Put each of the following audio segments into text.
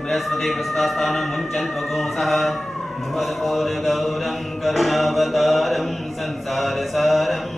बृहस्पति प्रस्तास्थानं मुञ्चन्त्वगोंसः नवदपोरगौरं करुणावतारं संसारसारम्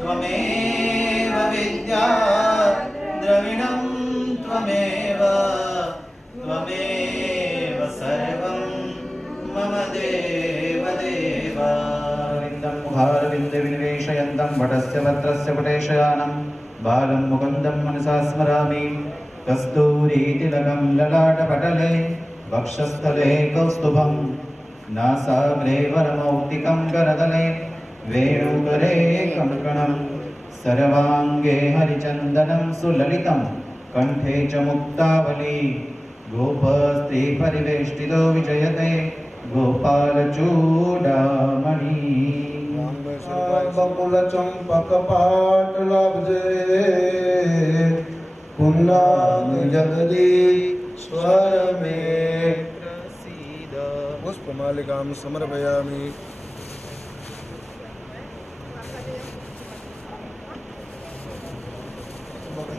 त्वमेव विद्या द्रविणं त्वमेव त्वमेव सर्वं मम देवदेव मुखारविन्दे विनिवेशयन्तं वटस्य वक्त्रस्य वटेशयानं बालं मुकुन्दं मनसा स्मरामि कस्तूरीतिलकं ललाटपटले वक्षस्थले कौस्तुभं नासाग्रे वरमौक्तिकं करतले वेणुकरे कङ्कणं सर्वाङ्गे हरिचन्दनं सुललितं कण्ठे च मुक्तावली गोपस्ते परिवेष्टितो विजयते गोपालचूडामणि बकुलचम्पकपाटलब्जे पुण्डाङ्गजगदीश्वर मे प्रसीद। पुष्पमालिकां समर्पयामि।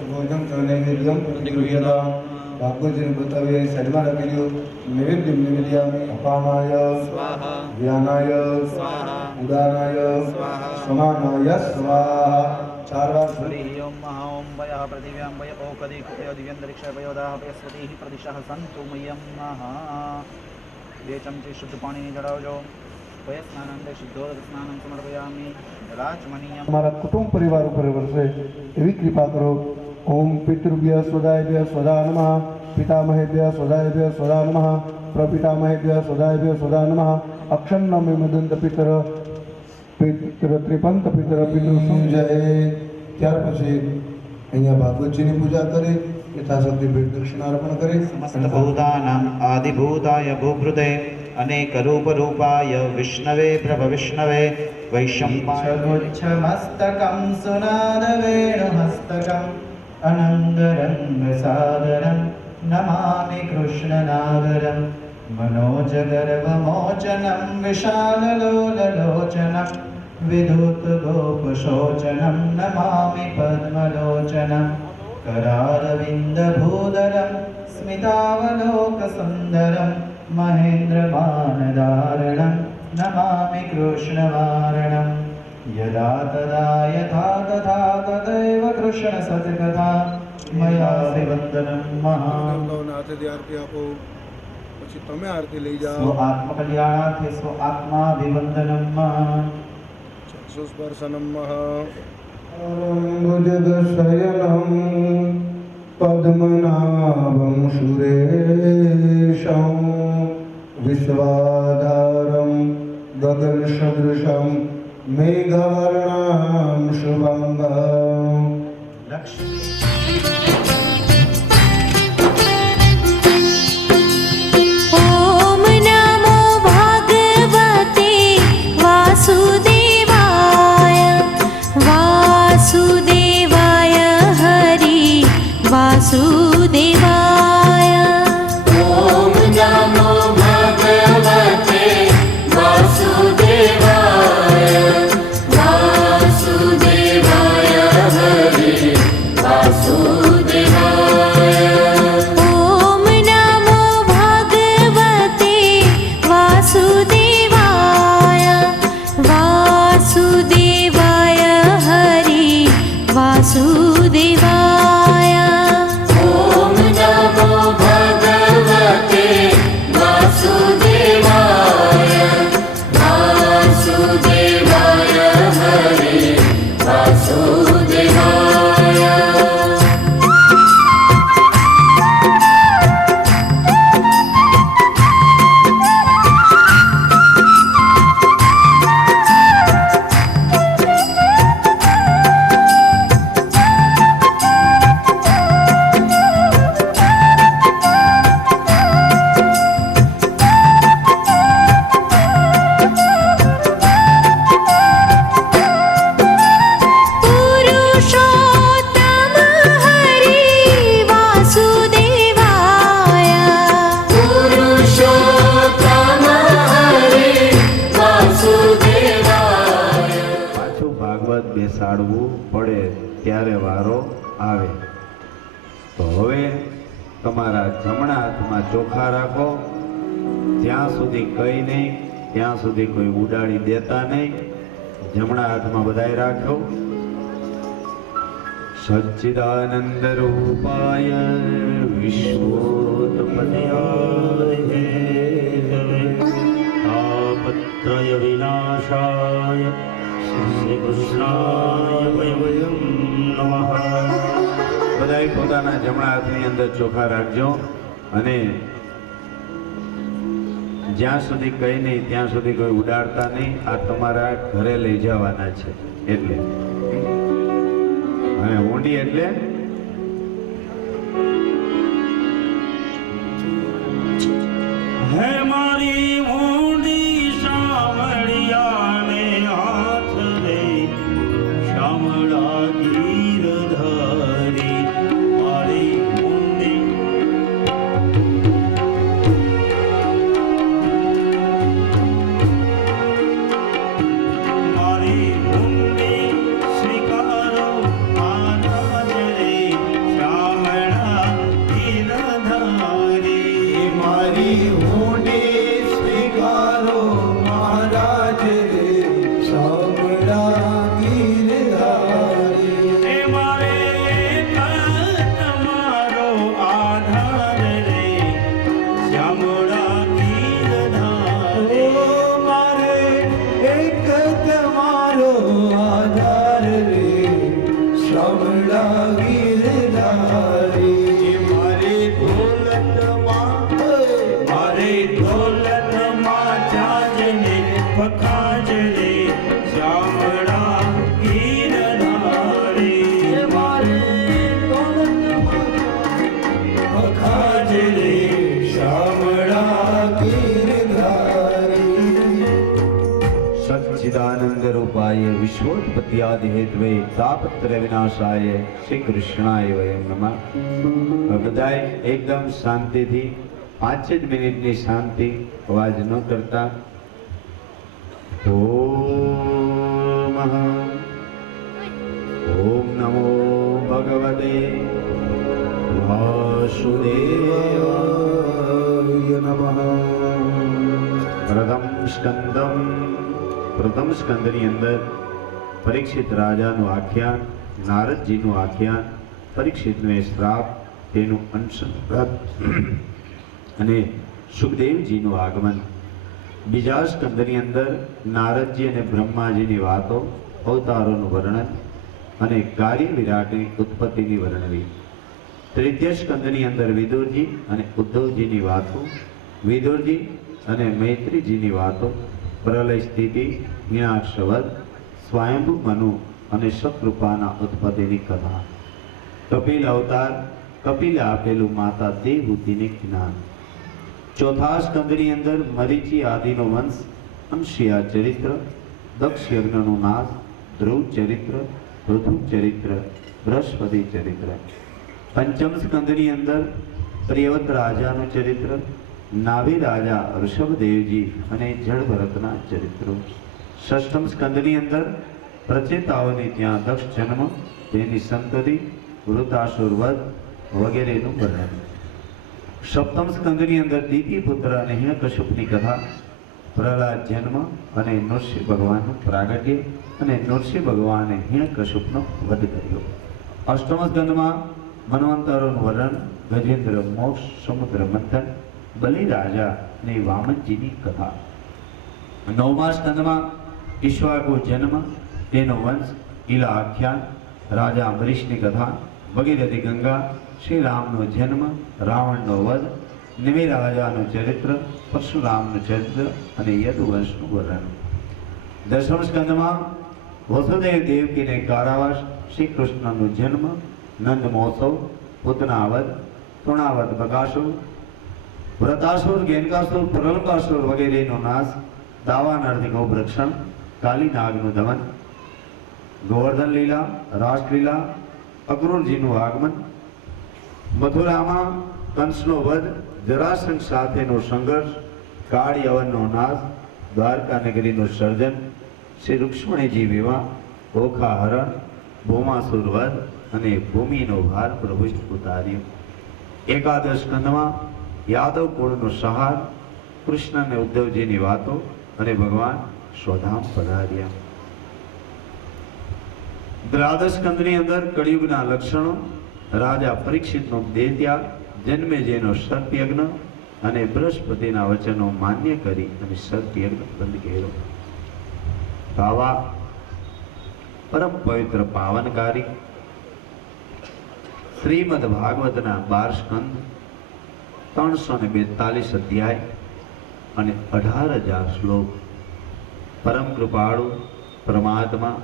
भोजन नैवेद्यं प्रतिगृह्यतां भागवतेन बतावे सन्मान केल्यो नैवेद्यं निवेदयामि। अपानाय स्वाहा ज्ञानाय स्वाहा उदानाय स्वाहा समानाय स्वाहा। चार बार ओम महा ओम वयः पृथिव्यां वय ओकदि कुपयो दिव्यन्तरिक्षः वयोदाः वयस्पतिः प्रदिशः सन्तु मह्यं महा। 2 चमचे शुद्ध पानी चढ़ावजो। वयस्नानंदे शुद्धोदक स्नानं समर्पयामि। राजमणीयम् हमारा कुटुंब परिवार पर वर्षे एवी कृपा करो। ओम पितृभ्य स्वदायभ्य स्वदा नमः। पितामहेभ्य स्वदायभ्य स्वदा नमः। प्रपितामहेभ्य स्वदायभ्य स्वदा नमः। अक्षन्नमे मदंत पितर पितर त्रिपंत पितर पितृ जय। ત્યાર પછી અહીંયા ભાગવતજીની પૂજા કરે યથાશક્તિ ભેટ દક્ષિણા અર્પણ કરે। समस्त भूतानां आदिभूताय भूभृते अनेक रूप रूपाय विष्णवे प्रभ विष्णवे वैशम्पायनोच्छमस्तकं सुनाद वेणुहस्तकम् अनङ्गरङ्गसागरं नमामि कृष्णनागरं मनोजगर्वमोचनं विशाललोललोचनं विधूतगोपशोचनं नमामि पद्मलोचनं करारविन्दभूधरं स्मितावलोकसुन्दरं महेन्द्रमानदारणं नमामि कृष्णवारणं यदा तदा यथा तथा तदैव कृष्ण सत्कथा मया वन्दनं महा। પછી તમે આરતી લઈ જાઓ। स्व आत्मकल्याणार्थे स्व आत्माभिवन्दनं महा। सुस्पर्शनं महा। भुजगशयनं पद्मनाभं सुरेशं विश्वाधारं गगनसदृशं मेघवर्णां शुभङ्गं। ओम नमो भगवते वासुदेवाय वासुदेवाय हरि वासुदेवाय। ओम नमो भगवते वासुदेवाय वासुदेवाय हरि वासुदेवाय। ओम नमो भगवते वासुदेवाय वासुदेवाय हरि वासुदेवाय। ओम नमो તમારા જમણા હાથમાં ચોખા રાખો. ત્યાં સુધી કઈ નહીં, ત્યાં સુધી કોઈ ઉડાડી દેતા નહીં. જમણા હાથમાં બધાય રાખો. સચ્ચિદાનંદ રૂપાય વિશ્વોત્પત્યાય તાપત્રય વિનાશાય શ્રી કૃષ્ણાય વયમ નમઃ. બધાય પોતાના જમણા હાથની અંદર ચોખા રાખજો અને જ્યાં સુધી કઈ નહીં ત્યાં સુધી કોઈ ઉડાડતા નહીં. આ તમારા ઘરે લઈ જવાના છે. એટલે અને ઊંડી એટલે હે મારી ઊંડી શામળિયાને હાથ રે શામળા ગીરધારી મારી ઊંડી. મારી ઊંડી સ્વીકારો આનાજ રે શામળા ગીરધારી મારી ઊંડી સ્વીકારો મહારાજ રે શામળા ગીરધારી. હે મારે તમારો આધાર રે શ્યામળા ગીરધારી. મારે એક તમારો આધાર રે શામળા ગીરધારી. મારે દોલતમાં જાજને પખાજ રે શ્યામળા ગીરધારી. મારે દોલતમાં પખાજ રે શ્યામળા ગીરધારી. સચ્ચિદાનંદ રૂપાય વિશ્વોત્પત્યાદિ હેતવે તાપત્રય વિનાશાય શ્રી કૃષ્ણાય વયમ નમઃ. બધાય એકદમ શાંતિથી 5 જ મિનિટની શાંતિ, અવાજ ન કરતા. ઓમ નમો ભગવતે વાસુદેવાય નમઃ. પ્રથમ સ્કંદની અંદર પરીક્ષિત રાજાનું આખ્યાન, નારદજીનું આખ્યાન, પરીક્ષિતનો એ શ્રાપ, તેનું અનશન વ્રત અને સુખદેવજીનું આગમન. બીજા સ્કંદની અંદર નારદજી અને બ્રહ્માજીની વાતો, અવતારોનું વર્ણન અને કાર્ય વિરાટની ઉત્પત્તિની વર્ણવી. તૃતીય સ્કંદની અંદર વિદુરજી અને ઉદ્ધવજીની વાતો, વિદુરજી અને મૈત્રીજીની વાતો, પ્રલય સ્થિતિ, વિનાશવદ, સ્વયંભુ મનુ અને શત્રુપાના ઉત્પત્તિની કથા. કપિલ અવતાર, કપિલે આપેલું માતા દેવહૂતિને જ્ઞાન. ચોથા સ્કંદની અંદર મરીચી આદિનો વંશ, અંશિયા ચરિત્ર, દક્ષ યજ્ઞનું નાશ, ધ્રુવ ચરિત્ર, પૃથુ ચરિત્ર, બૃહસ્પતિ ચરિત્ર. પંચમ સ્કંદની અંદર પ્રિયવત રાજાનું ચરિત્ર, નાભી રાજા ઋષભદેવજી અને જળભરતના ચરિત્રો. ષષ્ઠમ સ્કંદની અંદર પ્રચેતાઓની ત્યાં દક્ષ જન્મ, તેની સંતતિ, વૃતાસુર વધ વગેરેનું વર્ણન. સપ્તમ સ્કંદની અંદર દીતિ પુત્ર અને હિરણ્યકશ્યપની કથા, પ્રહલાદ જન્મ અને નૃસિંહ ભગવાનનું પ્રાગટ્ય અને નૃસિંહ ભગવાને હિરણ્યકશ્યપનો વધ કર્યો. અષ્ટમ સ્કંદમાં મન્વંતરોનું વર્ણન, ગજેન્દ્ર મોક્ષ, સમુદ્ર મંથન, બલિ રાજા અને વામનજીની કથા. નવમા સ્કંદમાં ઈશ્વાકુ જન્મ, તેનો વંશ, ઈલા આખ્યાન, રાજા અમરીશની કથા વગેરેથી ગંગા, શ્રી રામનો જન્મ, રાવણનો વધ, નિમિ રાજાનું ચરિત્ર, પરશુરામનું ચરિત્ર અને યદુવંશનું વર્ણન. દસમ સ્કંદમાં વસુદેવ દેવકીને કારાવાસ, શ્રી કૃષ્ણનો જન્મ, નંદ મહોત્સવ, પૂતનાવધ, તૃણાવધ બકાસુર, વ્રતાસુર, ગેનકાસુર, પ્રલંકાસુર વગેરેનો નાશ, દાવાનર્થી ગૌભક્ષણ, કાલીનાગનું દમન, ગોવર્ધન લીલા, રાસલીલા, અક્રૂરજીનું આગમન, મથુરામાં કંસનો વધ, જરાસંઘ સાથેનો સંઘર્ષ, કાળી અવનનો નાશ, દ્વારકા નગરીનું સર્જન, શ્રી રૂક્ષ્મણીજી વિવાહ, ઓખા હરણ, ભૌમાસુર વધ અને ભૂમિનો ભાર પ્રભુએ ઉતાર્યો. એકાદશ સ્કંદમાં યાદવ કુળનો સહાર, કૃષ્ણ અને ઉદ્ધવજીની વાતો અને ભગવાન સ્વધામ પધાર્યા. દ્વાદશ સ્કંદની અંદર કળિયુગના લક્ષણો, રાજા પરીક્ષિતનો દેહ ત્યાગ, જન્મેજયનો સર્પયજ્ઞ અને બૃહસ્પતિના વચનો માન્ય કરી અને સર્પયજ્ઞ બંધ કર્યો. તો આવા પરમ પવિત્ર પાવનકારી શ્રીમદ ભાગવતના 12 સ્કંદ, 342 અધ્યાય અને 18,000 શ્લોક, પરમ કૃપાળુ પરમાત્મા,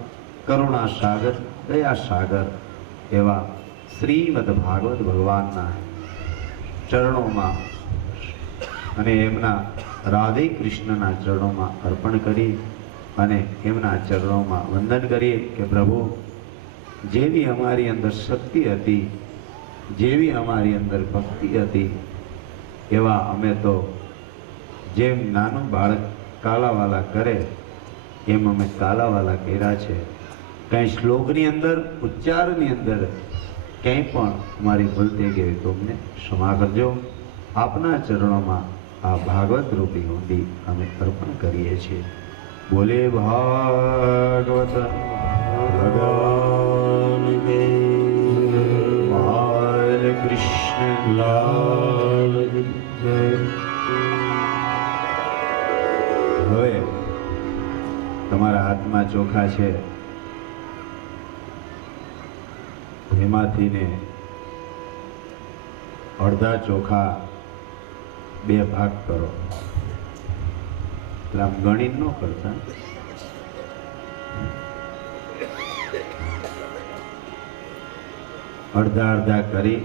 કરુણા સાગર, દયા સાગર એવા શ્રીમદ ભાગવત ભગવાનના ચરણોમાં અને એમના રાધે કૃષ્ણના ચરણોમાં અર્પણ કરી અને એમના ચરણોમાં વંદન કરીએ કે પ્રભુ, જેવી અમારી અંદર શક્તિ હતી, જેવી અમારી અંદર ભક્તિ હતી, એવા અમે તો જેમ નાનું બાળક કાલાવાલા કરે એમ અમે કાલાવાલા કર્યા છે. કંઈ શ્લોકની અંદર, ઉચ્ચારની અંદર ક્યાંય પણ અમારી ભૂલ થઈ ગઈ તો અમને ક્ષમા કરજો. આપના ચરણોમાં આ ભાગવત રૂપી હુંડી અમે અર્પણ કરીએ છીએ. બોલે ભાગવત ભગવાન કે બાલકૃષ્ણ લાલ જય. હવે તમારા હાથમાં ચોખા છે, એમાંથી ને અડધા ચોખા 2 ભાગ કરો. એટલે આમ ગણિત ન કરતા, અડધા અડધા કરી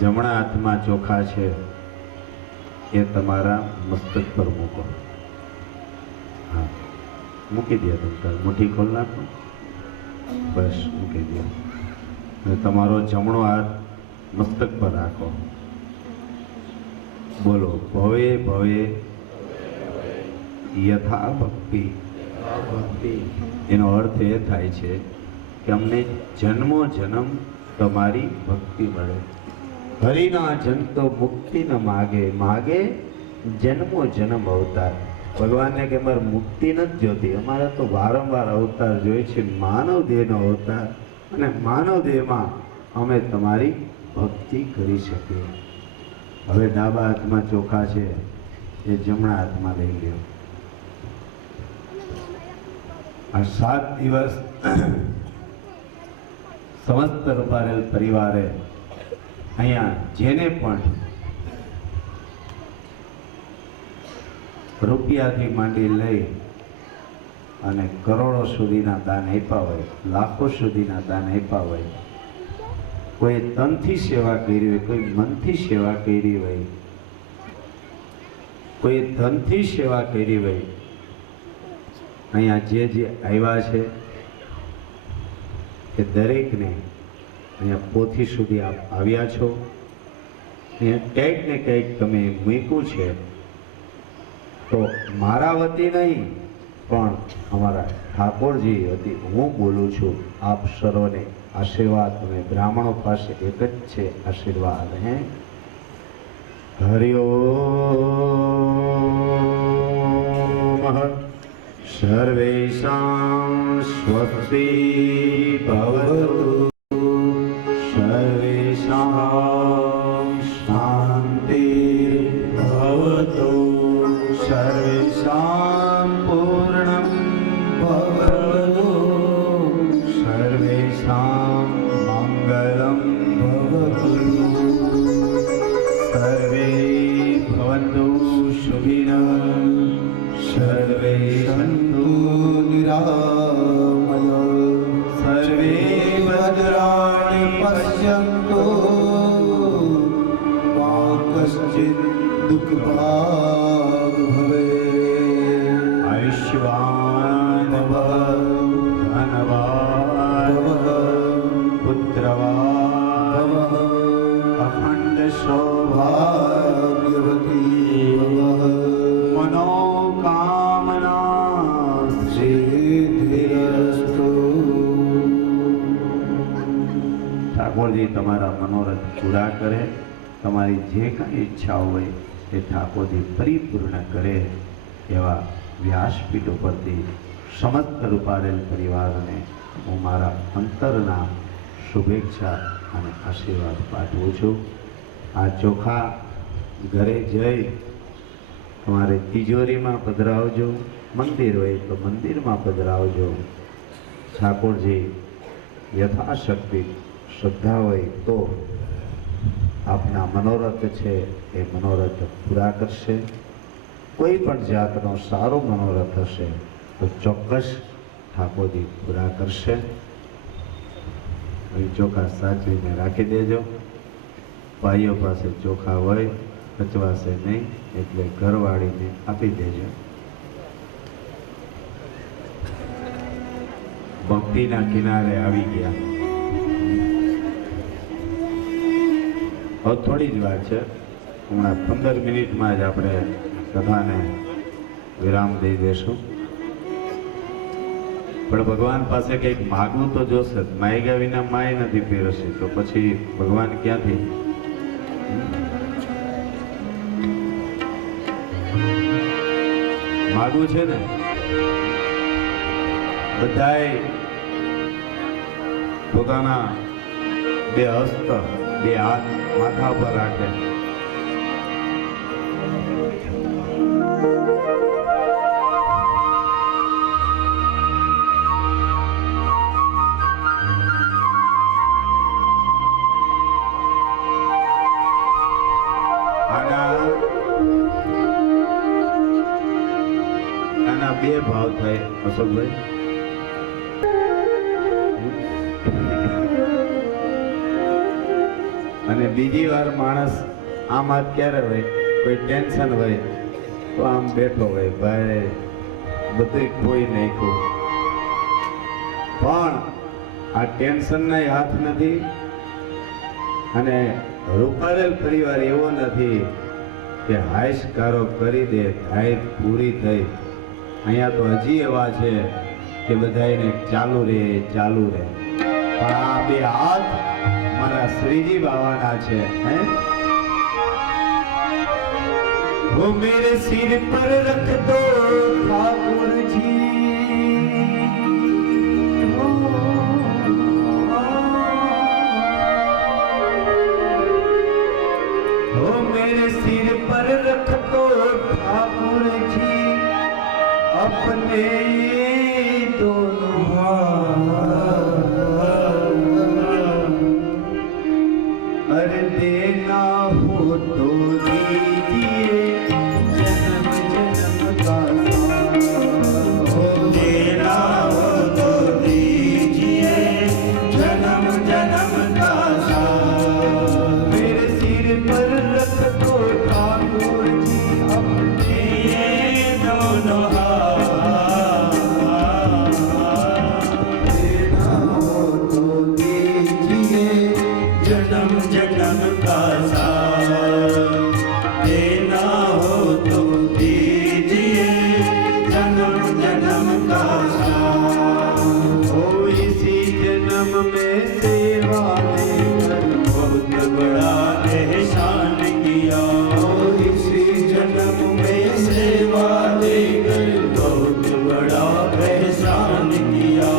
જમણા હાથમાં ચોખા છે એ તમારા મસ્તક પર મૂકો. હા, મૂકી દે. તમે મુઠ્ઠી ખોલ નાખો, બસ મૂકી દો. અને તમારો જમણો હાથ મસ્તક પર રાખો. બોલો, ભવે ભવે યથા ભક્તિ. એનો અર્થ એ થાય છે કે અમને જન્મો જન્મ તમારી ભક્તિ મળે. હરિના જન તો મુક્તિ ન માગે, માગે જન્મો જન્મ અવતાર. ભગવાનને કે અમારે મુક્તિ નથી જોતી, અમારે તો વારંવાર અવતાર જોઈએ છે, માનવ દેહનો અવતાર, અને માનવ દેહમાં અમે તમારી ભક્તિ કરી શકીએ. હવે ડાબા હાથમાં ચોખા છે એ જમણા હાથમાં લઈ લ્યો. આ 7 દિવસ સમસ્ત રૂપારેલ પરિવારે અહીંયા જેને પણ રૂપિયાથી માંડી લઈ અને કરોડો સુધીના દાન આપ્યા હોય, લાખો સુધીના દાન આપ્યા હોય, કોઈ તનથી સેવા કરી હોય, કોઈ મનથી સેવા કરી હોય, કોઈ ધનથી સેવા કરી હોય, અહીંયા જે આવ્યા છે એ દરેકને અહીંયા પોથી સુધી આપ આવ્યા છો. અહીંયા કંઈક ને કંઈક તમે મૂક્યું છે, તો મારા વતી નહીં પણ અમારા ઠાકોરજી વતી હું બોલું છું. આપ સર્વને આશીર્વાદ, અને બ્રાહ્મણો પાસે એક જ છે આશીર્વાદ. હે હરિ ઓમ. સર્વેષાં સ્વસ્તિ ભવતુ, સર્વેષાં શાંતિર્ભવતુ, સર્વેષાં પૂર્ણં ભવતુ, સર્વેષાં મંગલં ભવતુ, સર્વે ભવन्तु સુખિનઃ, સર્વે સन्तु નિરામયા, સર્વે ભદ્રાણિ પશ્યन्तु મા કશ્ચિत् દુઃખભાગ ભવેत्. આયુષ્યવાન ભવ, ધનવાન ભવ, પુત્રવાન ભવ, અખંડ સૌભાગ્યવતી ભવ, મનોકામના સિદ્ધિરસ્તુ. ઠાકોરજી તમારા મનોરથ પૂરા કરે, તમારી જે કાંઈ ઈચ્છા હોય એ ઠાકોરજી પરિપૂર્ણ કરે એવા વ્યાસપીઠ ઉપરથી સમસ્ત રૂપારેલ પરિવારને હું મારા અંતરના શુભેચ્છા અને આશીર્વાદ પાઠવું છું. આ ચોખા ઘરે જઈ તમારે તિજોરીમાં પધરાવજો, મંદિર હોય તો મંદિરમાં પધરાવજો. ઠાકોરજી યથાશક્તિ શ્રદ્ધા હોય તો આપના મનોરથ છે એ મનોરથ પૂરા કરશે. કોઈ પણ જાતનો સારો મનોરથ હશે તો ચોક્કસ ઠાકોરજી પૂરા કરશે. એ ચોખા સાચવીને રાખી દેજો. ભાઈઓ પાસે ચોખા હોય કચવાશે નહીં, એટલે ઘરવાળીને આપી દેજો. ભક્તિના કિનારે આવી ગયા. હવે થોડી જ વાર છે, હમણાં 15 મિનિટમાં જ આપણે કથાને વિરામ દઈ દેશું. પણ ભગવાન પાસે કંઈક માગવું તો જોશે. માગ્યા વિના માય નથી પીરસી, તો પછી ભગવાન ક્યાંથી? માગવું છે ને બધાય પોતાના બે હસ્ત બે હાથ માથા પર રાખે. આના બે ભાવ થાય અશોકભાઈ. અને બીજી વાર માણસ આમ જ ક્યારે હોય, કોઈ ટેન્શન હોય તો આમ બેઠો હોય, ભાઈ બધું કોઈ નાખ્યું. પણ આ ટેન્શનના હાથ નથી. અને રૂપારેલ પરિવાર એવો નથી કે હાઈશકારો કરી દે હાઈટ પૂરી થઈ. અહીંયા તો હજી એવા છે કે બધાને ચાલુ રહે ચાલુ રહે. પણ આ બે હાથ મારા શ્રીજી બાવાના છે. वो मेरे सिर पर रख दो ठाकुर जी, वो मेरे सिर पर रख दो ठाकुर जी अपने दोनों हाथ, अरे देना हो तो दीजिए जन्म जन्म का साथ, देना हो तो दीजिए जन्म जन्म का साथ, मेरे सिर पर रख दो ठाकुर जी अपने दोनों हाथ, देना हो तो दीजिए जन्म जन्म का साथ, देना हो तो दीजिए जन्म जन्म का साथ। ओ इसी जन्म में सेवा देकर बहुत बड़ा एहसान किया, ओ इसी जन्म में सेवा देकर बहुत बड़ा एहसान किया।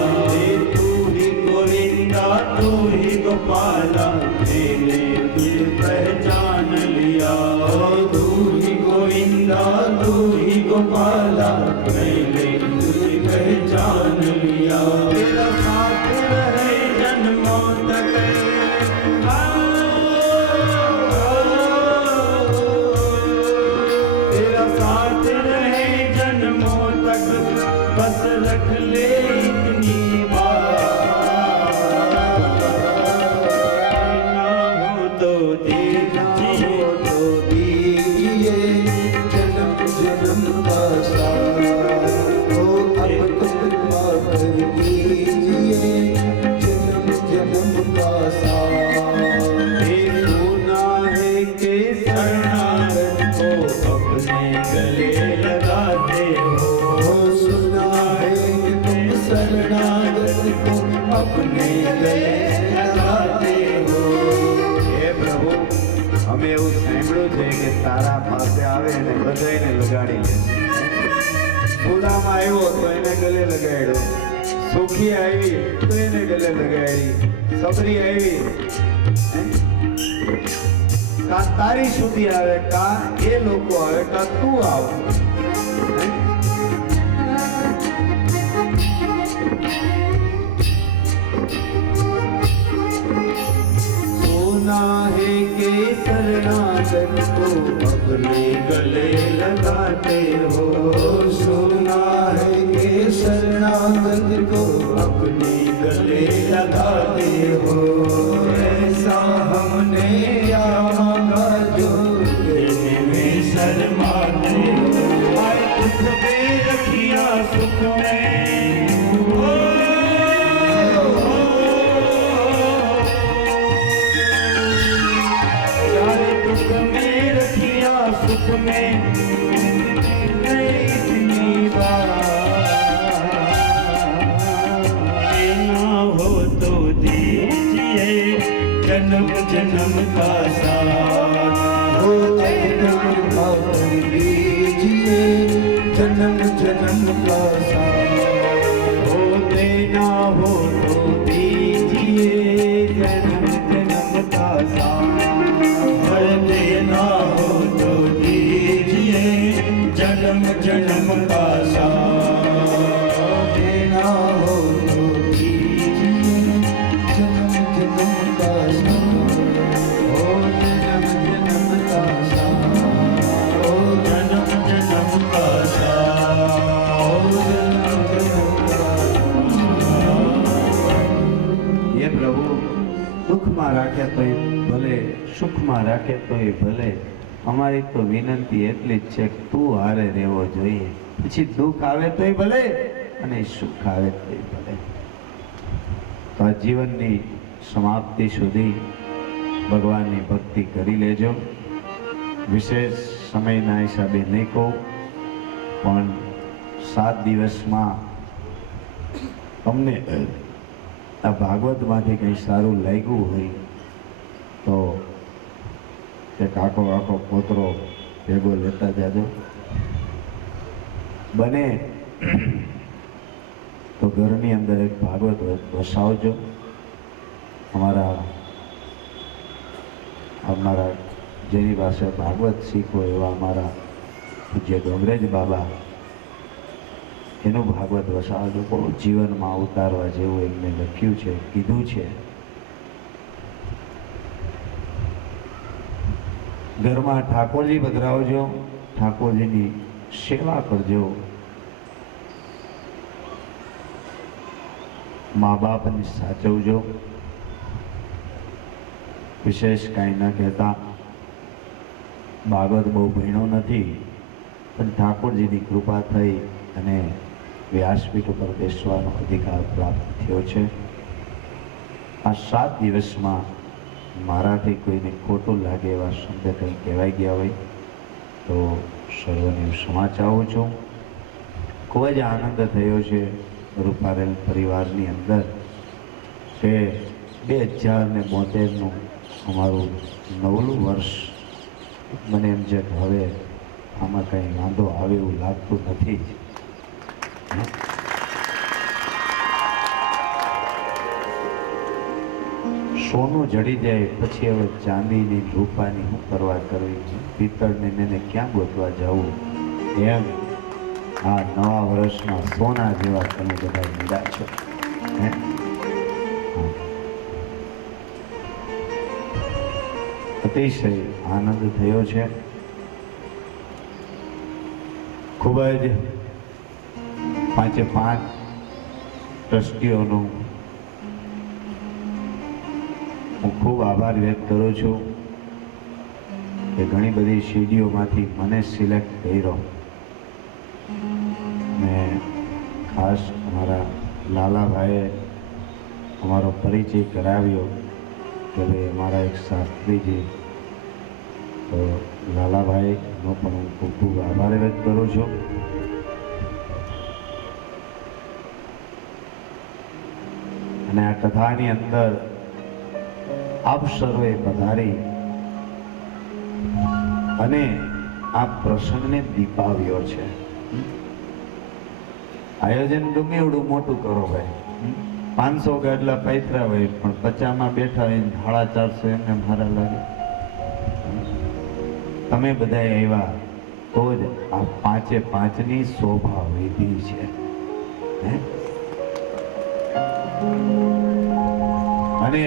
तू ही गोविंदा तू ही गोपाला मैंने तुझे पहचान लिया, तू ही गोविंदा तू ही गोपाला मैंने तुझे पहचान लिया। तेरा साथ रहे जन्मों तक, तेरा साथ रहे जन्मों तक, बस रख ले इतनी बात, देना हो तो देना તારા પાસે આવે ને બધાને લગાડી લે. સુદામા આવ્યો તો એને ગલે લગાડ્યો, સુખી આવી તો એને ગલે લગાડી, સબરી આવી કા તારી સુધી આવે, કા એ લોકો આવે, કા તું આવ. सोना है के शरणागत को अपने गले लगाते हो, सोना है के शरणागत को अपने गले लगाते हो. ऐसा हमने क्या मांगा जो देने में शर्माते हो. आए दुख में रखिया सुख में सुख में इतनी ना हो तो दीजिए जन्म जन्म का साथ, हो दीजिए जन्म जन्म का साथ, हो देना हो तो दीजिए जन्म जन्म का साथ, देना हो तो दीजिए जन्म जन्म का साथ, देना हो तो दीजिए जन्म जन्म का साथ, हो जन्म जन्म का साथ, हो जन्म जन्म का साथ, हो जन्म जन्म का साथ. ये प्रभु दुख में राखे तो भले, સુખમાં રાખે તો એ ભલે. અમારી તો વિનંતી એટલી જ છે કે તું હારે રહેવો જોઈએ. પછી દુઃખ આવે તોય ભલે અને સુખ આવે તોય ભલે. તો આ જીવનની સમાપ્તિ સુધી ભગવાનની ભક્તિ કરી લેજો. વિશેષ સમયના હિસાબે નહીં કહું, પણ 7 દિવસમાં તમને આ ભાગવતમાંથી કંઈ સારું લાગ્યું હોય તો એક આખો પોતરો ભેગો લેતા જાજો. બને તો ઘરની અંદર એક ભાગવત વસાવજો. અમારા જેની પાસે ભાગવત શીખો એવા અમારા પૂજ્ય ડોંગરેજ બાબા, એનું ભાગવત વસાવજો. બહુ જીવનમાં ઉતારવા જેવું એમને લખ્યું છે, કીધું છે. ઘરમાં ઠાકોરજી પધરાવજો, ઠાકોરજીની સેવા કરજો. મા બાપને સાચવજો. વિશેષ કાંઈ ન કહેતા. ભાગવત બહુ ભણ્યો નથી, પણ ઠાકોરજીની કૃપા થઈ અને વ્યાસપીઠ ઉપર બેસવાનો અધિકાર પ્રાપ્ત થયો છે. આ 7 દિવસમાં મારાથી કોઈને ખોટું લાગે એવા શબ્દ કંઈ કહેવાઈ ગયા હોય તો સર્વને ક્ષમા ચાહું છું. ખૂબ જ આનંદ થયો છે રૂપારેલ પરિવારની અંદર કે 2072નું અમારું 9મું વર્ષ. મને એમ છે કે હવે આમાં કંઈ વાંધો આવે એવું લાગતું નથી. સોનું જડી જાય પછી હવે ચાંદીની રૂપાની શું કરવા કરવી, પિત્તળને એને ક્યાં ગોતવા જવું. એમ આ નવા વર્ષમાં સોના જેવા તમે બધા લીધા છો. અતિશય આનંદ થયો છે. ખૂબ જ 5 ટ્રસ્ટીઓનું હું ખૂબ આભાર વ્યક્ત કરું છું કે ઘણી બધી સીડીઓમાંથી મને સિલેક્ટ કર્યો. ને ખાસ અમારા લાલાભાઈએ અમારો પરિચય કરાવ્યો કે ભાઈ અમારા એક શાસ્ત્રીજી, તો લાલાભાઈનો પણ હું ખૂબ ખૂબ આભાર વ્યક્ત કરું છું. અને આ કથાની અંદર આપ સર્વે પધારી અને આ પ્રસંગને દીપાવ્યો છે. આયોજન ગમે એવડું મોટું કરો ભાઈ, 500 ગાડલા પાથરા હોય પણ 50માં બેઠા હોય 450 એમને મારા લાગે. તમે બધા આવ્યા તો જ આ 5-5ની શોભા વધી છે. હે? અને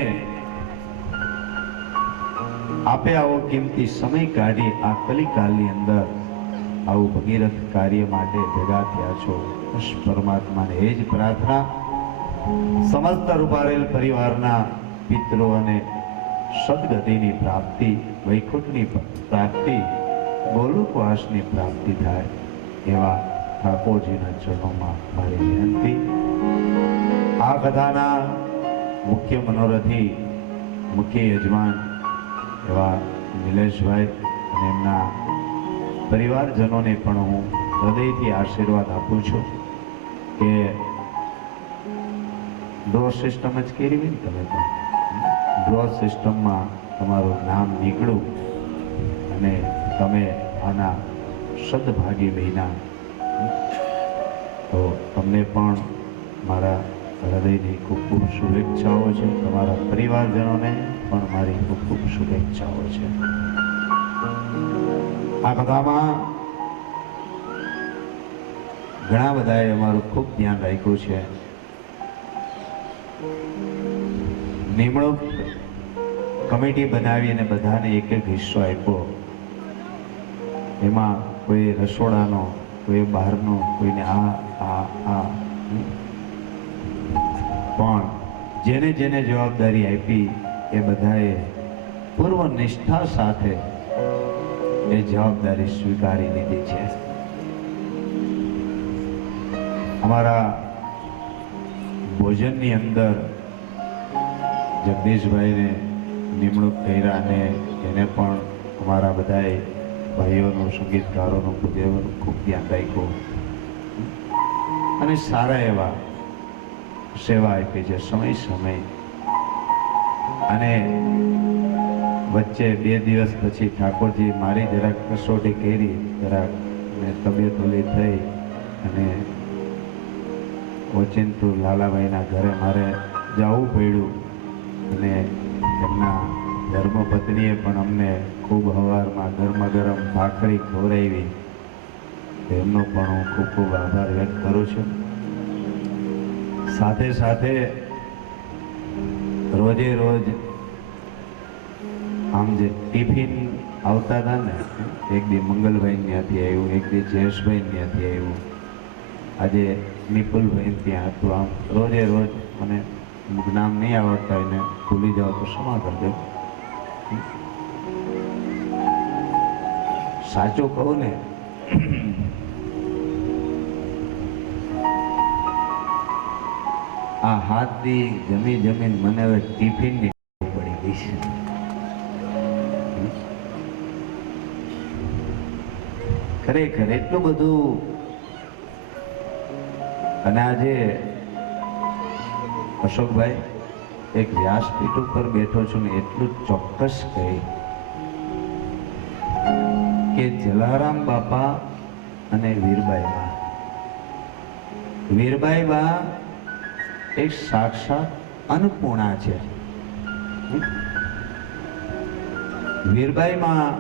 આપે આવો કિંમતી સમય કાઢી આ કલિકાલની અંદર આવું ભગીરથ કાર્ય માટે ભેગા થયા છો. પરમાત્માને એ જ પ્રાર્થના, સમસ્ત રૂપારેલ પરિવારના પિતરો અને સદગતિની પ્રાપ્તિ, વૈકુંઠની પ્રાપ્તિ, ગોલોકવાસની પ્રાપ્તિ થાય એવા ઠાકોરજીના ચરણોમાં મારી વિનંતી. આ કથાના મુખ્ય મનોરથી, મુખ્ય યજમાન એવા નિલેશભાઈ અને એમના પરિવારજનોને પણ હું હૃદયથી આશીર્વાદ આપું છું કે ડ્રો સિસ્ટમ જ કરી ને તમે પણ ડ્રો સિસ્ટમમાં તમારું નામ નીકળ્યું અને તમે આના સદભાગી બન્યા, તો તમને પણ મારા હૃદયની ખૂબ ખૂબ શુભેચ્છાઓ છે. તમારા પરિવારજનોને પણ મારી ખૂબ ખૂબ શુભેચ્છાઓ છે. આ કથામાં ઘણા બધાએ અમારું ખૂબ ધ્યાન રાખ્યું છે. નિમણૂક કમિટી બનાવી અને બધાને એક એક હિસ્સો આપ્યો. એમાં કોઈ રસોડાનો, કોઈ બહારનો, કોઈને આ પણ જેને જેને જવાબદારી આપી એ બધાએ પૂર્વ નિષ્ઠા સાથે એ જવાબદારી સ્વીકારી લીધી છે. અમારા ભોજનની અંદર જગદીશભાઈને નિમણૂક કર્યા અને એને પણ અમારા બધાએ ભાઈઓનું, સંગીતકારોનું, પૂજ્યનું ખૂબ ધ્યાન રાખ્યું અને સારા એવા સેવા આપી છે સમય સમય. અને વચ્ચે 2 દિવસ પછી ઠાકોરજી મારી જરાક કસોટી કરી, જરાક તબિયત ઓલી થઈ અને ઓચિંતુ લાલાભાઈના ઘરે મારે જવું પડ્યું અને એમના ધર્મપત્નીએ પણ અમને ખૂબ સવારમાં ગરમા ગરમ ભાખરી ખવડાવી. એમનો પણ હું ખૂબ ખૂબ આભાર વ્યક્ત કરું છું. સાથે સાથે રોજે રોજ આમ જે ટિફિન આવતા હતા ને, એક દી મંગલભાઈ ત્યાંથી આવ્યું, એક દી જયેશભાઈ ત્યાંથી આવ્યું, આજે નિપુલભાઈ ત્યાં હતું. આમ રોજે રોજ મને નામ નહીં આવડતા હોય ને ભૂલી જાઓ તો ક્ષમા કરજો. સાચું કહું ને, આ હાથથી જમીન મને હવે ટિફિનની પડી ગઈ છે. ખરેખર એટલું બધું. અને આજે અશોકભાઈ એક વ્યાસપીઠ ઉપર બેઠો છું ને એટલું ચોક્કસ કહી કે જલારામ બાપા અને વીરબાઈ બા એક સાક્ષાત અન્નપૂર્ણા છે. વીરબાઈમાં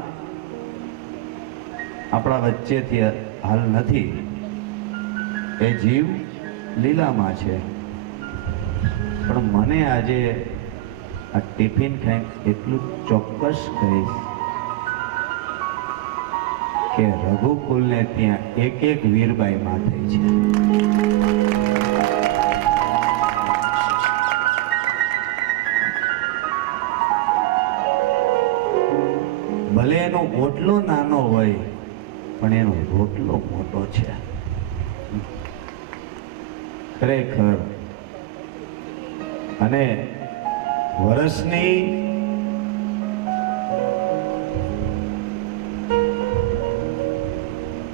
આપણા વચ્ચેથી હાલ નથી, એ જીવ લીલામાં છે. પણ મને આજે આ ટિફિન ખાઈને એટલું ચોક્કસ કહીશ કે રઘુકુલને ત્યાં એક એક વીરબાઈમાં થઈ છે. ભલે એનો ઓટલો નાનો હોય પણ એનો રોટલો મોટો છે. ખરેખર. અને વર્ષની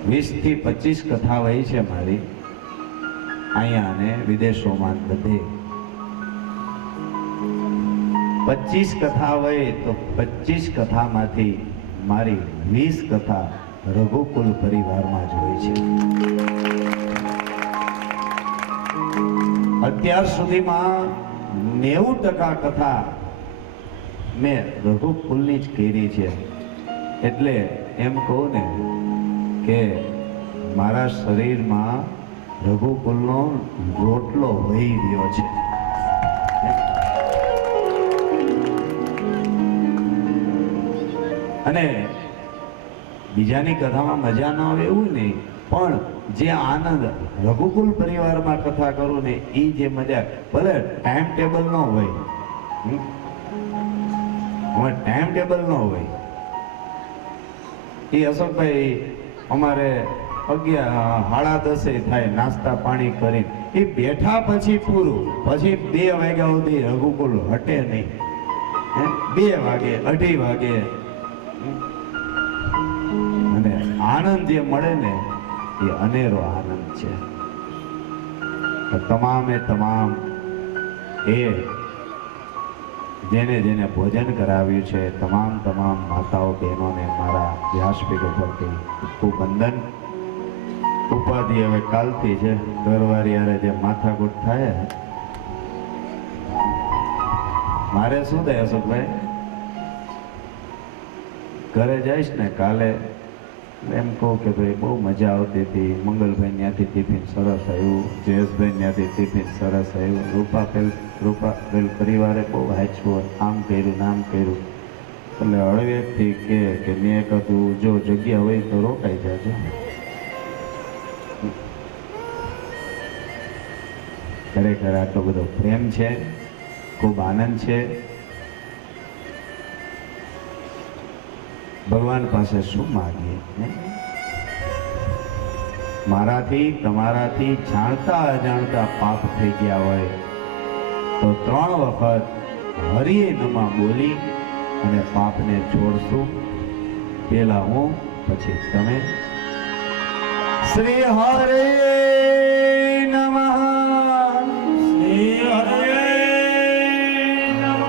20 થી 25 કથા વહી છે મારી અહીંયા અને વિદેશોમાં બધે. 25 કથા હોય તો 25 કથામાંથી મારી 20 કથા રઘુકુલ પરિવારમાં જ હોય છે. અત્યાર સુધીમાં 90% કથા મેં રઘુકુલની જ કરી છે. એટલે એમ કહું ને કે મારા શરીરમાં રઘુકુલનો રોટલો વહી રહ્યો છે. અને બીજાની કથામાં મજા ન આવે એવું નહીં, પણ જે આનંદ રઘુકુલ પરિવારમાં કથા કરું ને એ જે મજા, ભલે ટાઈમ ટેબલ ન હોય, ટાઈમ ટેબલ ન હોય, એ અશોકભાઈ અમારે 11:30 થાય નાસ્તા પાણી કરી, એ બેઠા પછી પૂરું, પછી 2 વાગ્યા સુધી રઘુકુલ હટે નહીં. 2 વાગે 2:30 વાગે અને આનંદ જે મળે ને એ અનેરો આનંદ છે. તમામે તમામ એ જેને જેને ભોજન કરાવ્યું છે તમામ માતાઓ બહેનોને મારા વ્યાસપીઠ ઉપરથી ખૂબ વંદન. ઉપાધિ હવે કાલથી છે, ઘરવાળી યારે જે માથાકૂટ થાય, મારે શું થાય અશોકભાઈ, ઘરે જઈશ ને કાલે એમ કહું કે ભાઈ બહુ મજા આવતી હતી, મંગલભાઈ ત્યાંથી ટિફિન સરસ આવ્યું, જયેશભાઈ ત્યાંથી ટિફિન સરસ આવ્યું, રૂપા પરિવારે બહુ વાંચ્યું, આમ કર્યું આમ કર્યું. એટલે હળવેકથી કે મેં કહ્યું જો જગ્યા હોય તો રોકાઈ જાજો. ખરેખર આટલો બધો પ્રેમ છે, ખૂબ આનંદ છે. ભગવાન પાસે શું માગીએ? મારાથી તમારાથી જાણતા અજાણતા પાપ થઈ ગયા હોય તો 3 વખત હરિએ નમઃ બોલી અને પાપને છોડશું. પેલા હું, પછી તમે. શ્રી હરે નમઃ, શ્રી હરે નમઃ,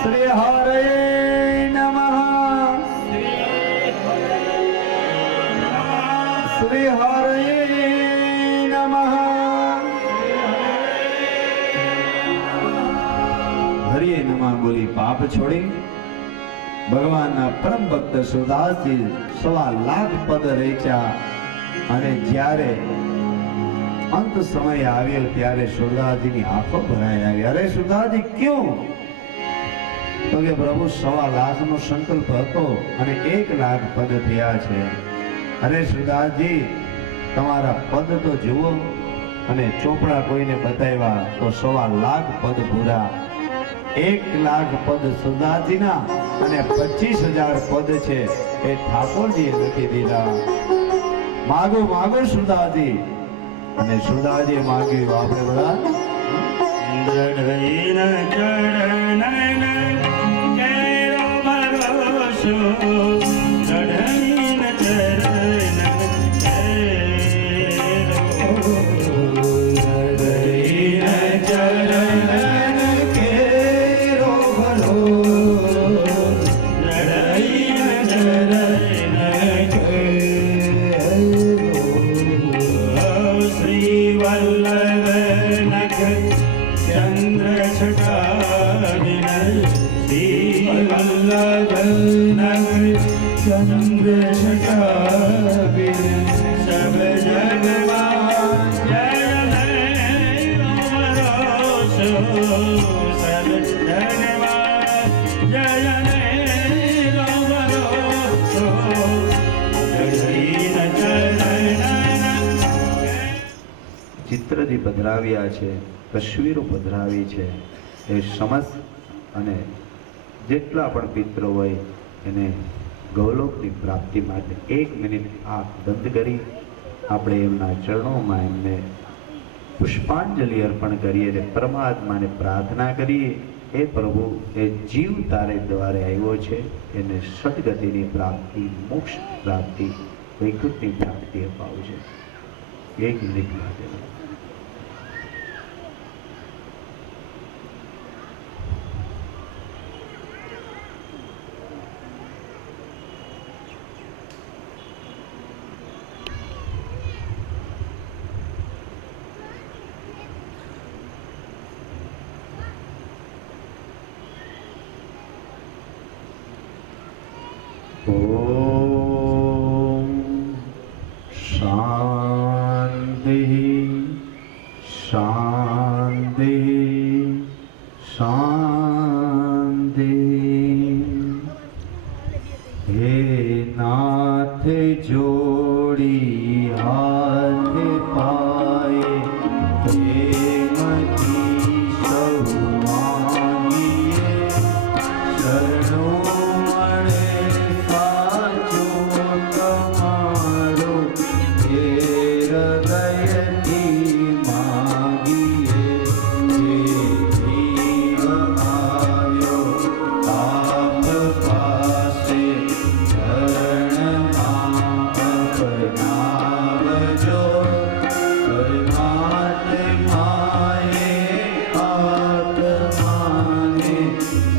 શ્રી હરે શ્રી હરે નમઃ. હરિએ નમઃ બોલી પાપ છોડી ભગવાનના પરમ ભક્ત સુદાસજી 1.25 લાખ પદ રેચ્યા. અને જ્યારે અંત સમય આવ્યો ત્યારે સુદાસજીની આંખો ભરાઈ આવી. અરે સુદાસજી ક્યું? તો કે પ્રભુ 1.25 લાખનો સંકલ્પ હતો અને 1 લાખ પદ થયા છે. અરે સુદાસજી તમારા પદ તો જુઓ, અને ચોપડા કોઈને બતાવ્યા તો 1.25 લાખ પદ પૂરા. 1 લાખ પદ સુદાસજીના અને 25,000 પદ છે એ ઠાકોરજીએ લખી દીધા. માગો માગો સુદાસજી. અને સુદાસજીએ માગ્યું આપણે બધા ચિત્રથી પધરાવ્યા છે, તસવીરો પધરાવી છે. એ સમસ્ત અને જેટલા પણ પિત્રો હોય એને ગૌલોકની પ્રાપ્તિ માટે 1 મિનિટ આંખ બંધ કરી આપણે એમના ચરણોમાં એમને પુષ્પાંજલિ અર્પણ કરીએ અને પરમાત્માને પ્રાર્થના કરીએ, એ પ્રભુ એ જીવ તારે દ્વારે આવ્યો છે, એને સદગતિની પ્રાપ્તિ, મોક્ષ પ્રાપ્તિ, વૈકુંઠની પ્રાપ્તિ અપાવજે. 1 મિનિટ માટે ઓમ શાંતિ શાંતિ શાંતિ. હે નાથ જોડી હાથ પાય પ્રેમથી સૌ માંગીએ શરણો મળે સાચો તમારો હે હૃદયથી માંગીએ હે જીવ આવ્યો આપ પાસે ચરણમાં અપનાવજો પરમાત્માએ આત્માને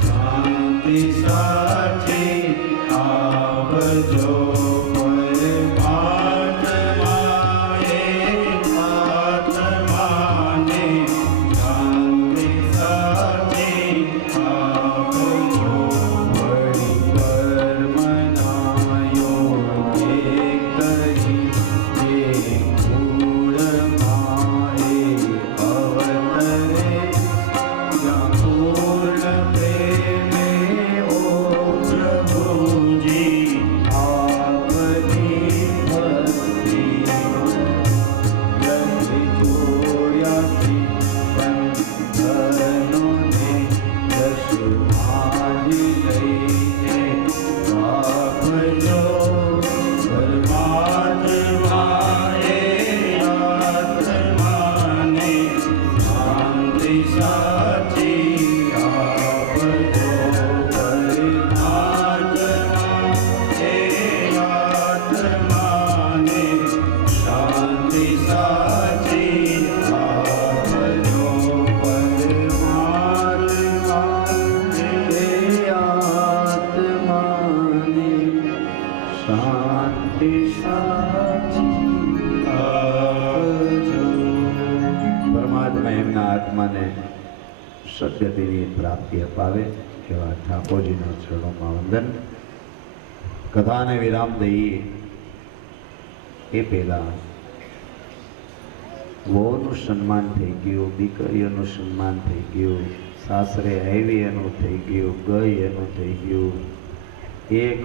શાંતિ સાચી આપજો. પરમાત્માએ આત્માને શાંતિ સાચી આપજો. વળી કર્મના યોગે કરી જે મૂળમાએ અવતરે પૂર્ણ પ્રેમે ઓ પ્રભુજી આપની ભક્તિ જોયાથી બંધનોને દર્શનાજી લઈને આપજો. પરમાત્માએ આત્માને શાંતિ સાચી આપજો. પરમાત્માએ આત્માને શાંતિ સાચી આપજો. પરમાત્માએ આત્માને શાંતિ સાચી આપજો. પરમાત્મા એમના આત્માને સદગતિની પ્રાપ્તિ અપાવે એવા ઠાકોરજીના ચરણોમાં વંદન. કથાને વિરામ દઈએ એ પહેલા વહુનું સન્માન થઈ ગયું, દીકરીઓનું સન્માન થઈ ગયું, સાસરે આવી એનું થઈ ગયું, ગઈ એનું થઈ ગયું. 1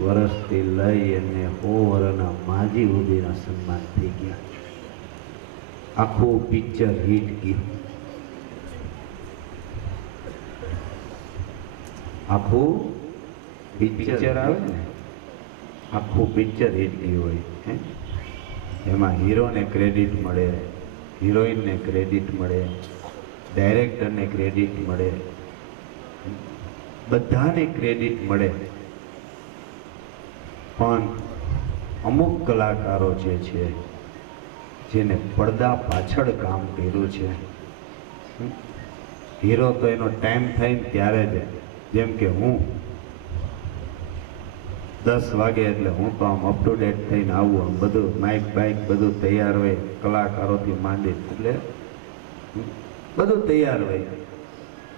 વર્ષથી લઈ અને 100 વર્ષના માજી સુધીના સન્માન થઈ ગયા. આખું પિક્ચર હિટ ગયું. આખું પિક્ચર આવે ને, આખું પિક્ચર હિટ ગયું હોય હે. એમાં હીરોને ક્રેડિટ મળે, હિરોઈનને ક્રેડિટ મળે, ડાયરેક્ટરને ક્રેડિટ મળે, બધાને ક્રેડિટ મળે. પણ અમુક કલાકારો જે છે જેને પડદા પાછળ કામ કર્યું છે, હીરો તો એનો ટાઈમ થાય ને ત્યારે જ, જેમ કે હું 10 વાગે એટલે હું તો આમ અપ ટુ ડેટ થઈને આવું, આમ બધું માઇક બાઇક બધું તૈયાર હોય, કલાકારોથી માંડી એટલે બધું તૈયાર હોય.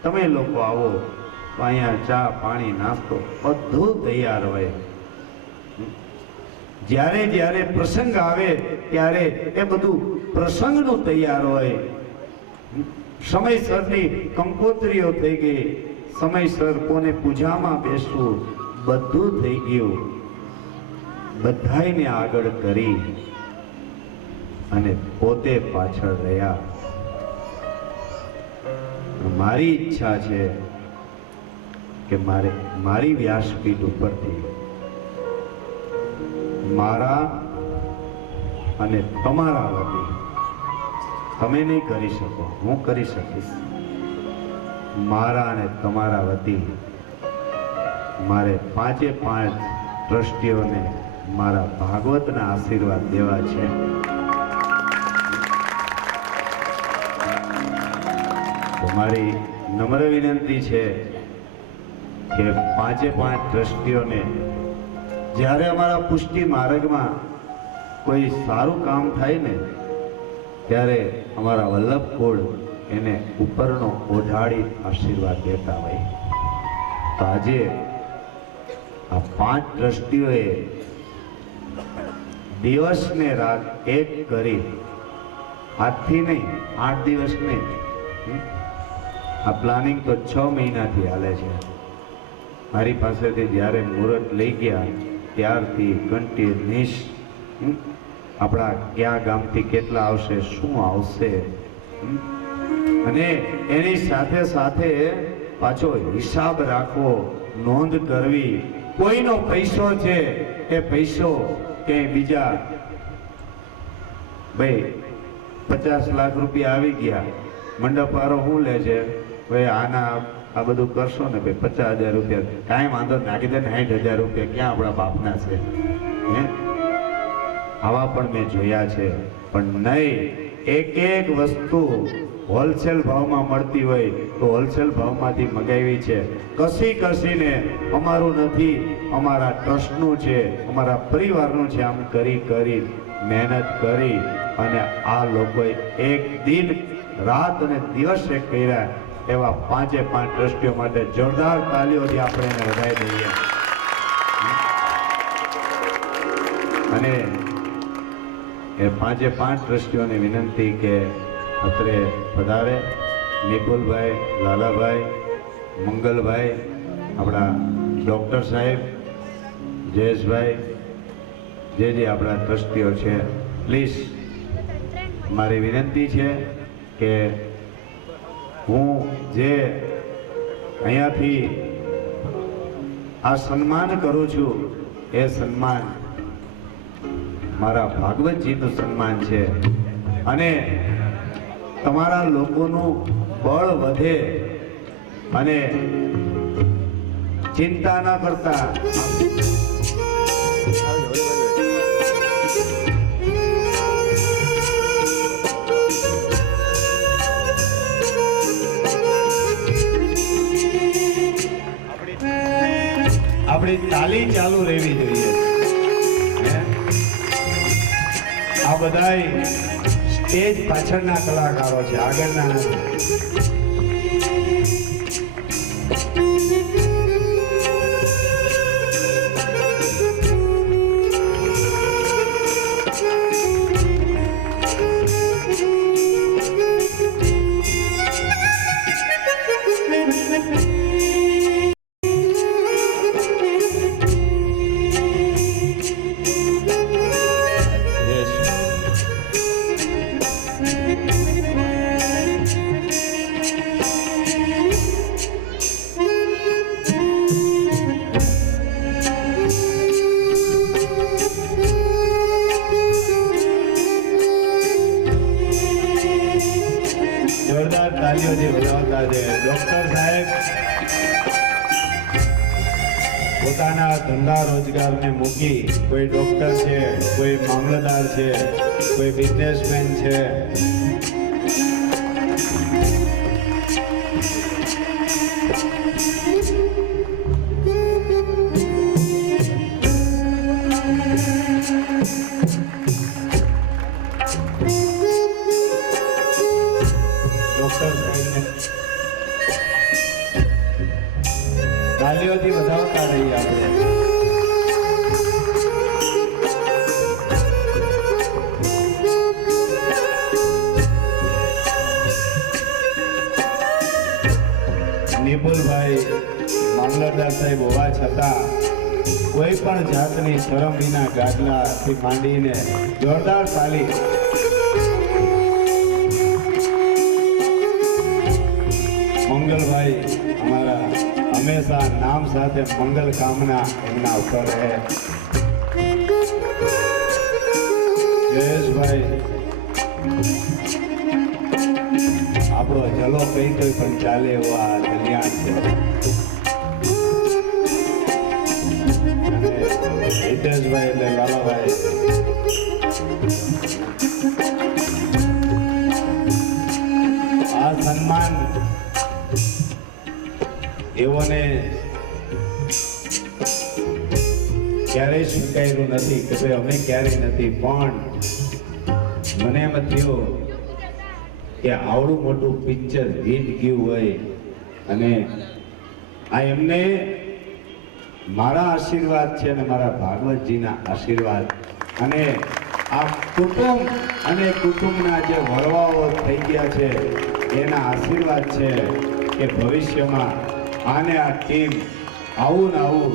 તમે લોકો આવો તો અહીંયા ચા પાણી નાસ્તો બધું તૈયાર હોય. જ્યારે જ્યારે પ્રસંગ આવે ત્યારે એ બધું પ્રસંગનું તૈયાર હોય. સમયસરની કંકોત્રીઓ થઈ ગઈ, સમયસર કોને પૂજામાં બેસવું બધું થઈ ગયું. બધાયને આગળ કરી અને પોતે પાછળ રહ્યા. મારી ઈચ્છા છે કે મારી વ્યાસપીઠ ઉપરથી મારા અને તમારા વતી, તમે નહીં કરી શકો, હું કરી શકીશ. મારા અને તમારા વતી મારે 5 ટ્રસ્ટીઓને મારા ભાગવતના આશીર્વાદ દેવા છે. તો મારી નમ્ર વિનંતી છે કે 5 ટ્રસ્ટીઓને જ્યારે અમારા પુષ્ટિ માર્ગમાં કોઈ સારું કામ થાય ને ત્યારે અમારા વલ્લભ કુળ એને ઉપરનો ઓઢાડી આશીર્વાદ દેતા હોય. તો આજે આ 5 ટ્રસ્ટીઓએ દિવસ ને રાત એક કરી, આજથી નહીં, 8 દિવસ નહીં, આ પ્લાનિંગ તો 6 મહિનાથી હાલે છે. મારી પાસેથી જ્યારે મુહૂર્ત લઈ ગયા ત્યારથી કન્ટિન્યુઅસ આપણા કયા ગામથી કેટલા આવશે, શું આવશે, અને એની સાથે સાથે પાછો હિસાબ રાખવો, નોંધ કરવી. કોઈનો પૈસો છે એ પૈસો કે બીજા ભાઈ 50 લાખ રૂપિયા આવી ગયા, મંડપારો શું લે છે, ભાઈ આના આ બધું કરશો ને ભાઈ 50,000 રૂપિયા, કાંઈ વાંધો નાખી દે ને 60,000 રૂપિયા ક્યાં આપણા બાપના છે હે? આવા પણ મેં જોયા છે. પણ નહીં, એક એક વસ્તુ હોલસેલ ભાવમાં મળતી હોય તો હોલસેલ ભાવમાંથી મગાવી છે. કસીને અમારું નથી, અમારા ટ્રસ્ટનું છે, અમારા પરિવારનું છે, આમ કરી મહેનત કરી અને આ લોકોએ એક દિન રાત અને દિવસ એક કર્યા. એવા 5 ટ્રસ્ટીઓ માટે જોરદાર તાલીઓથી આપણે એને વધાવી દઈએ. અને એ 5 ટ્રસ્ટીઓને વિનંતી કે અત્રે પધારે. નિપુલભાઈ, લાલાભાઈ, મંગલભાઈ, આપણા ડૉક્ટર સાહેબ, જયેશભાઈ, જે આપણા ટ્રસ્ટીઓ છે, પ્લીઝ મારી વિનંતી છે કે હું જે અહીંયાથી આ સન્માન કરું છું એ સન્માન મારા ભાગવતજીનું સન્માન છે. અને તમારા લોકોનું બળ વધે અને ચિંતા ન કરતા આપણી તાલી ચાલુ રહેવી જોઈએ. આ બધાય સ્ટેજ પાછળના કલાકારો છે, આગળના નથી. જોરદાર તાલીઓથી વધાવતા છે. ડૉક્ટર સાહેબ પોતાના ધંધા રોજગારને મૂકી, કોઈ ડૉક્ટર છે, કોઈ મામલતદાર છે, કોઈ બિઝનેસમેન છે, તાલીઓથી વધાવતા રહીએ આપણે. નિપુલભાઈ મામલતદાર સાહેબ હોવા છતાં કોઈ પણ જાતની શરમ વિના ગાદલાથી માંડીને જોરદાર તાલી. મંગલભાઈ અમારા હંમેશા નામ સાથે મંગલ કામના એમના ઉપર રહે. જયેશભાઈ આપણો જલો કહી તો પણ ચાલે એવો આ કલ્યાણ છે. હિતેશભાઈ એટલે લાલાભાઈ, આ સન્માન એવોને ક્યારેય સ્વીકાર્યું નથી કે ભાઈ અમે ક્યારેય નથી, પણ મને એમ થયું કે આવડું મોટું પિક્ચર હિટ ગયું હોય અને આ એમને મારા આશીર્વાદ છે અને મારા ભાગવતજીના આશીર્વાદ અને આ કુટુંબ અને કુટુંબના જે વડવાઓ થઈ ગયા છે એના આશીર્વાદ છે કે ભવિષ્યમાં આને આ ટીમ આવું ને આવું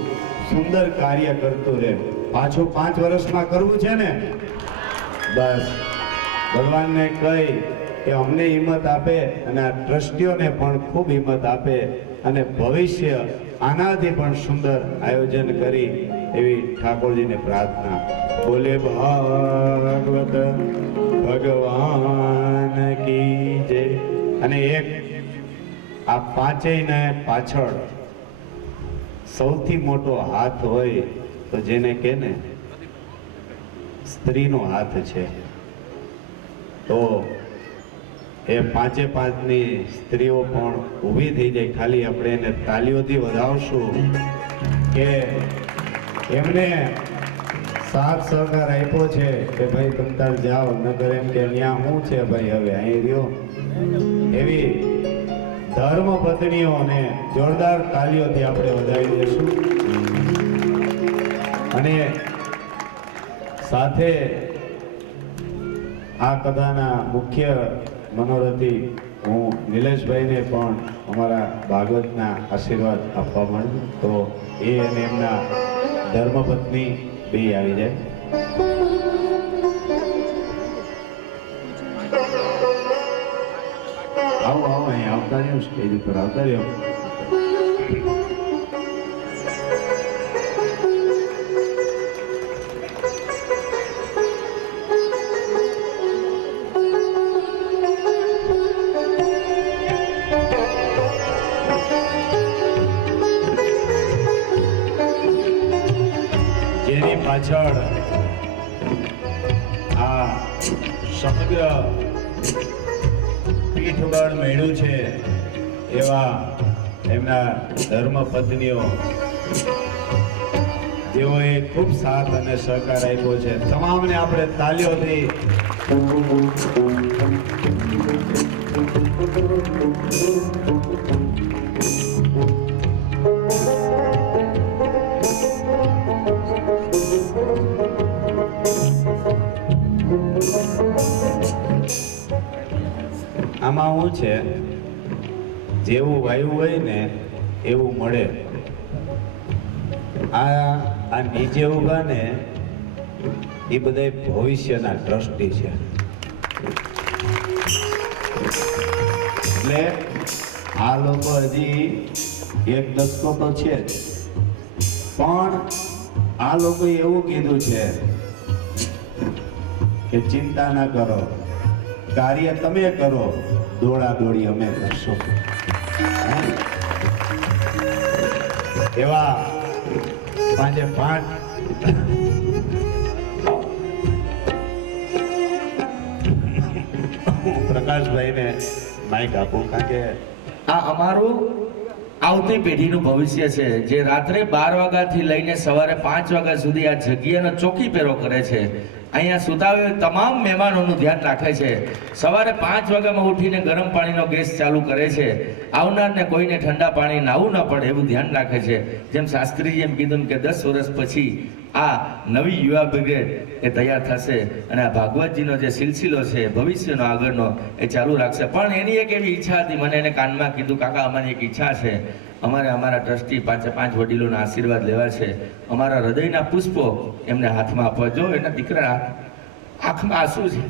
સુંદર કાર્ય કરતું રહે. પાછું 5 વર્ષમાં કરવું છે ને, બસ ભગવાનને કહી કે અમને હિંમત આપે અને આ ટ્રસ્ટીઓને પણ ખૂબ હિંમત આપે અને ભવિષ્ય આનાથી પણ સુંદર આયોજન કરી એવી ઠાકોરજીને પ્રાર્થના. બોલે ભાગવત ભગવાન કી જય. અને એક આ પાંચેયને પાછળ સૌથી મોટો હાથ હોય તો જેને કે ને સ્ત્રીનો હાથ છે. તો એ પાંચે પાંચની સ્ત્રીઓ પણ ઊભી થઈ જાય. ખાલી આપણે એને તાલીઓથી વધાવશું કે એમને સાથ સહકાર આપ્યો છે કે ભાઈ તમ તાર જાઓ, નકર એમ કે ત્યાં શું છે ભાઈ હવે અહીં રહ્યો. એવી ધર્મ પત્નીઓને જોરદાર તાલીઓથી આપણે વધાવી દઈશું. અને સાથે આ કથાના મુખ્ય મનોરથી હું નિલેશભાઈને પણ અમારા ભાગવતના આશીર્વાદ આપવા માંડું. તો એ અને એમના ધર્મપત્ની બે આવી જાય. આવો આવો અહીં આવતા રહ્યો, સ્ટેજ ઉપર આવતા રહ્યો. જેની પાછળ આ સમગ્ર પીઠબળ મેળ્યું છે એવા એમના ધર્મપત્નીઓ જેઓએ ખૂબ સાથ અને સહકાર આપ્યો છે. તમામને આપણે તાલીઓથી આમાં શું છે, જેવું વાયુ હોય ને એવું મળે. આ નીચે ઉભા ને એ બધા ભવિષ્યના ટ્રસ્ટી છે. એટલે આ લોકો હજી 1 દશકો તો છે જ, પણ આ લોકો એવું કીધું છે કે ચિંતા ના કરો, કાર્ય તમે કરો, દોડા દોડી અમે કરશું. એવા પાંચે પાંચ પ્રકાશભાઈને માઇક આપું, કારણ કે આ અમારું આવતી પેઢીનું ભવિષ્ય છે, જે રાત્રે 12 વાગ્યાથી લઈને સવારે 5 વાગ્યા સુધી આ જગ્યાનો ચોકી પહેરો કરે છે. અહીંયા સુતાવેલ તમામ મહેમાનોનું ધ્યાન રાખે છે. સવારે 5 વાગ્યામાં ઉઠીને ગરમ પાણીનો ગેસ ચાલુ કરે છે. આવનારને કોઈને ઠંડા પાણી નાવું ન પડે એવું ધ્યાન રાખે છે. જેમ શાસ્ત્રીજી એમ કીધું કે 10 વર્ષ પછી આ નવી યુવા બ્રિગેડ એ તૈયાર થશે અને આ ભાગવતજીનો જે સિલસિલો છે ભવિષ્યનો આગળનો એ ચાલુ રાખશે. પણ એની એક એવી ઈચ્છા હતી, મને એને કાનમાં કીધું, કાકા અમારી એક ઈચ્છા છે, અમારે અમારા ટ્રસ્ટી 5 વડીલોના આશીર્વાદ લેવા છે, અમારા હૃદયના પુષ્પો એમને હાથમાં આપવા. જો એના દીકરા આંખમાં આંસુ છે.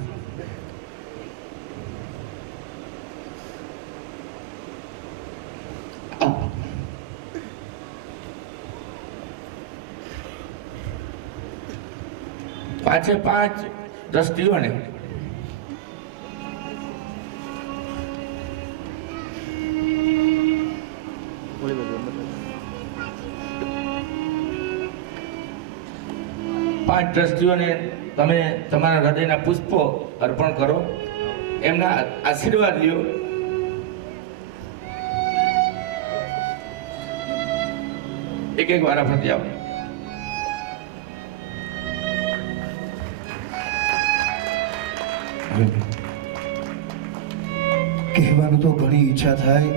પાંચે પાંચ ટ્રસ્ટીઓને પાંચ ટ્રસ્ટીઓને તમે તમારા હૃદયના પુષ્પો અર્પણ કરો, એમના આશીર્વાદ લ્યો. એક એક વાર ફરતી આવો. કહેવાનું તો ઘણી ઈચ્છા થાય,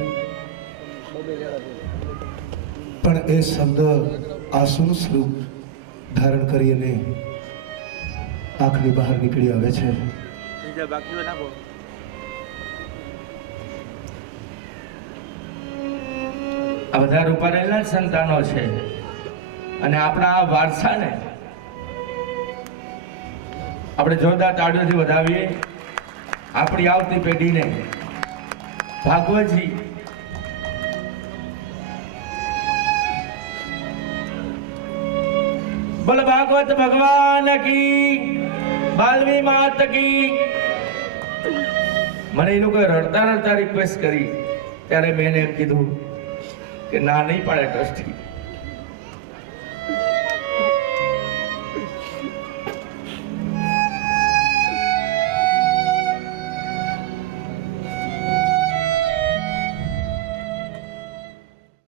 પણ એ શબ્દ આંસુનું સ્વરૂપ ધારણ કરી અને આંખની બહાર નીકળી આવે છે. આ બધા રૂપારેલા જ સંતાનો છે અને આપણા આ વારસાને આપણે જોરદાર તાળીઓથી વધાવીએ. આપણી આવતી પેઢીને ભાગવતજી બોલ ભાગવત ભગવાન કી, બાલવી માત કી. મને એ લોકોએ રડતા રડતા રિક્વેસ્ટ કરી ત્યારે મેં એને કીધું કે ના નહીં પાડે ટ્રસ્ટી.